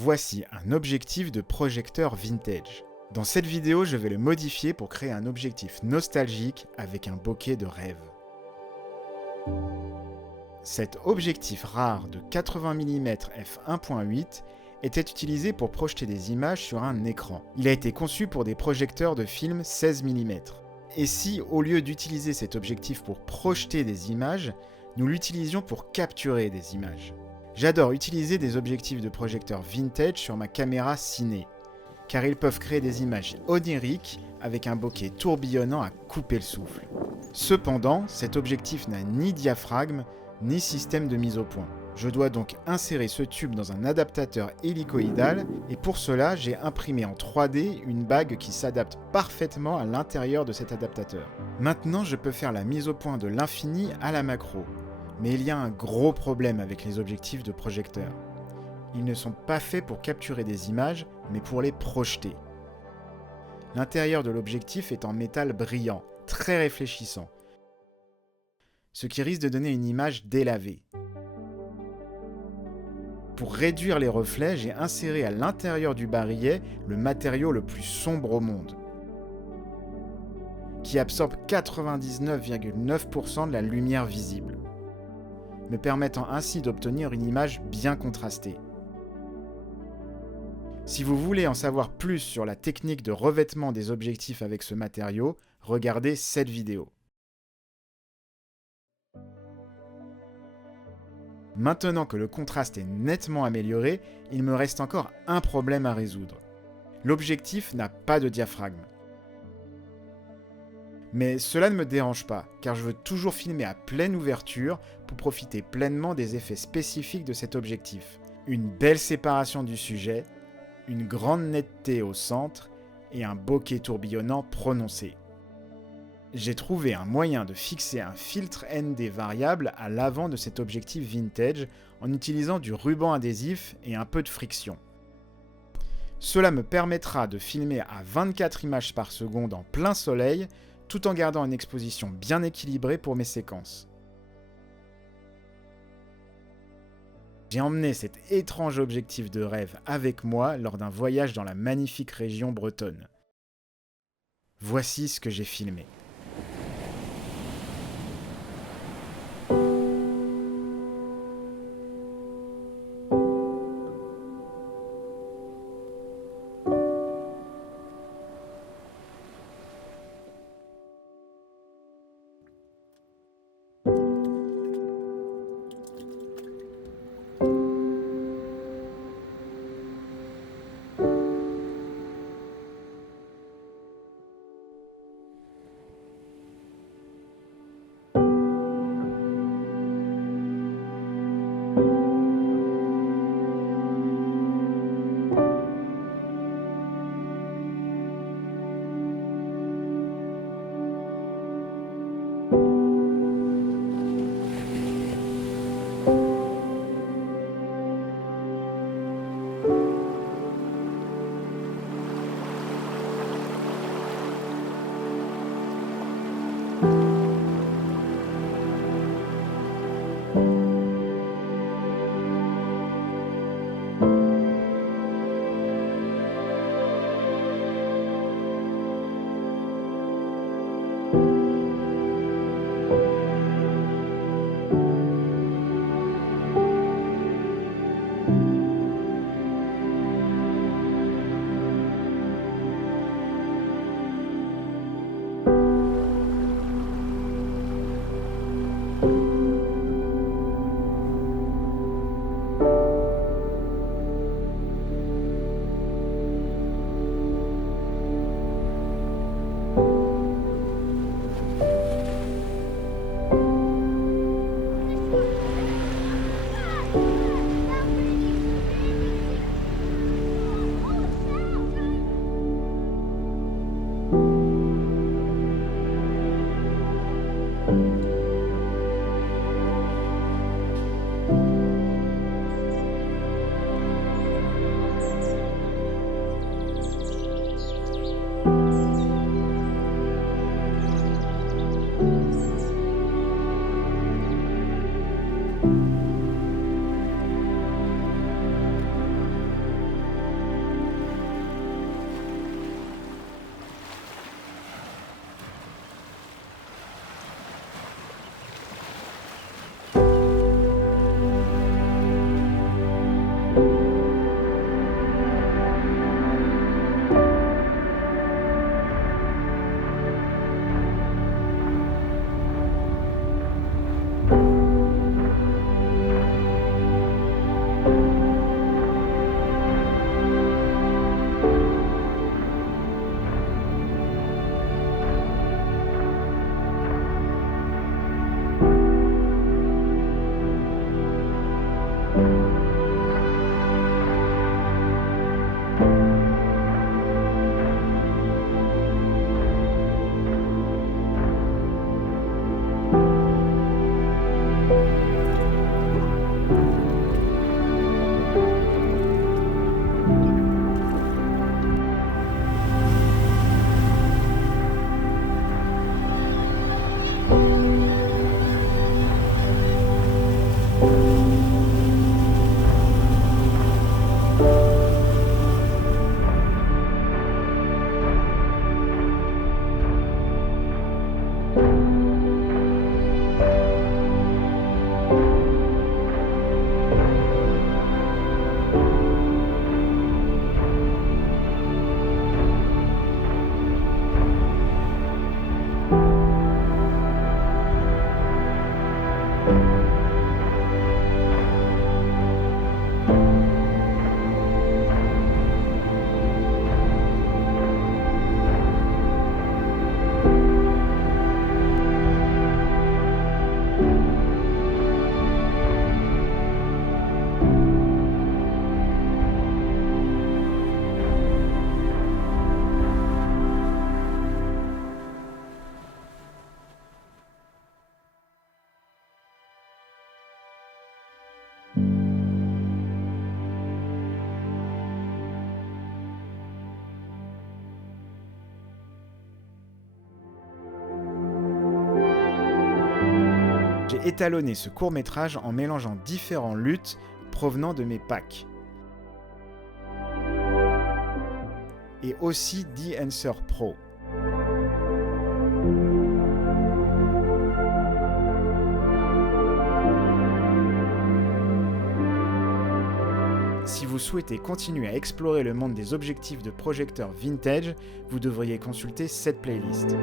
Voici un objectif de projecteur vintage. Dans cette vidéo, je vais le modifier pour créer un objectif nostalgique avec un bokeh de rêve. Cet objectif rare de 80 mm f1.8 était utilisé pour projeter des images sur un écran. Il a été conçu pour des projecteurs de film 16 mm. Et si, au lieu d'utiliser cet objectif pour projeter des images, nous l'utilisions pour capturer des images? J'adore utiliser des objectifs de projecteur vintage sur ma caméra ciné, car ils peuvent créer des images oniriques avec un bokeh tourbillonnant à couper le souffle. Cependant, cet objectif n'a ni diaphragme, ni système de mise au point. Je dois donc insérer ce tube dans un adaptateur hélicoïdal et pour cela, j'ai imprimé en 3D une bague qui s'adapte parfaitement à l'intérieur de cet adaptateur. Maintenant, je peux faire la mise au point de l'infini à la macro. Mais il y a un gros problème avec les objectifs de projecteur. Ils ne sont pas faits pour capturer des images, mais pour les projeter. L'intérieur de l'objectif est en métal brillant, très réfléchissant, ce qui risque de donner une image délavée. Pour réduire les reflets, j'ai inséré à l'intérieur du barillet le matériau le plus sombre au monde, qui absorbe 99,9% de la lumière visible, me permettant ainsi d'obtenir une image bien contrastée. Si vous voulez en savoir plus sur la technique de revêtement des objectifs avec ce matériau, regardez cette vidéo. Maintenant que le contraste est nettement amélioré, il me reste encore un problème à résoudre. L'objectif n'a pas de diaphragme. Mais cela ne me dérange pas, car je veux toujours filmer à pleine ouverture pour profiter pleinement des effets spécifiques de cet objectif. Une belle séparation du sujet, une grande netteté au centre et un bokeh tourbillonnant prononcé. J'ai trouvé un moyen de fixer un filtre ND variable à l'avant de cet objectif vintage en utilisant du ruban adhésif et un peu de friction. Cela me permettra de filmer à 24 images par seconde en plein soleil tout en gardant une exposition bien équilibrée pour mes séquences. J'ai emmené cet étrange objectif de rêve avec moi lors d'un voyage dans la magnifique région bretonne. Voici ce que j'ai filmé. J'ai étalonné ce court-métrage en mélangeant différents luths provenant de mes packs. Et aussi The-Answer Pro. Si vous souhaitez continuer à explorer le monde des objectifs de projecteurs vintage, vous devriez consulter cette playlist.